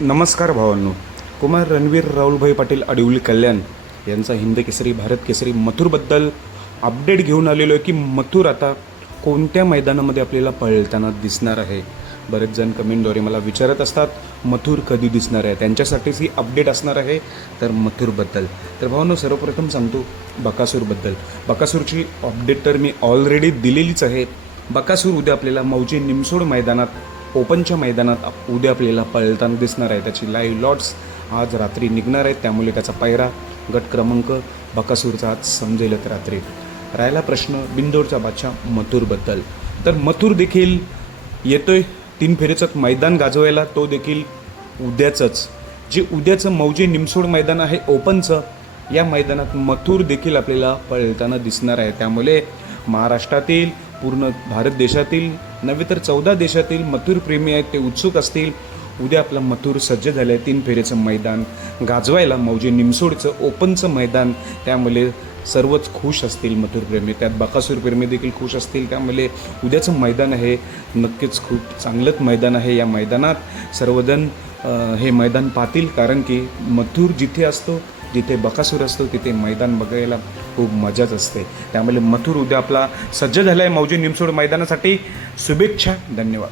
नमस्कार भावांनो. कुमार रणवीर राहुलभाई पाटील अडवली कल्याण यांचा हिंद केसरी भारत केसरी मथुरबद्दल अपडेट घेऊन आलेलो आहे की मथुर आता कोणत्या मैदानामध्ये आपल्याला पळताना दिसणार आहे. बरेच जण कमेंटद्वारे मला विचारत असतात मथुर कधी दिसणार आहे, त्यांच्यासाठीच ही अपडेट असणार आहे. तर मथुरबद्दल तर भावांनो सर्वप्रथम सांगतो बकासूरबद्दल. बकासूरची अपडेट तर मी ऑलरेडी दिलेलीच आहे. बकासूर उद्या आपल्याला मौजे निमसोड मैदानात ओपनच्या मैदानात उद्या आपल्याला पळताना दिसणार आहे. त्याची लाईव्ह लॉट्स आज रात्री निघणार आहेत, त्यामुळे त्याचा पायरा गट क्रमांक बकासूरचा आज समजेलच रात्री. राहिला प्रश्न बिंदोडचा बादशाह मथुरबद्दल. तर मथुर देखील येतोय 3 फेरीचं मैदान गाजवायला, तो देखील उद्याचंच. जे उद्याचं मौजे निमसोड मैदान आहे ओपनचं, या मैदानात मथुर देखील आपल्याला पळताना दिसणार आहे. त्यामुळे महाराष्ट्रातील पूर्ण भारत देशातील नव्हे तर 14 देशातील मथुर प्रेमी आहेत ते उत्सुक असतील. उद्या आपला मथुर सज्ज झालं आहे 3 फेरीचं मैदान गाजवायला, मौजे निमसोडचं ओपनचं मैदान. त्यामुळे सर्वच खुश असतील मथुरप्रेमी, त्यात बकासूर प्रेमी देखील खुश असतील. त्यामुळे उद्याचं मैदान आहे नक्कीच खूप चांगलंच मैदान आहे. या मैदानात सर्वजण हे मैदान पाहतील, कारण की मथुर जिथे असतो, जिथे बकासूर असतो, तिथे मैदान बघायला खूप मजाच असते. त्यामुळे मथुर उद्या आपला सज्ज झाला आहे मौजे निमसोड मैदानासाठी. शुभेच्छा, धन्यवाद.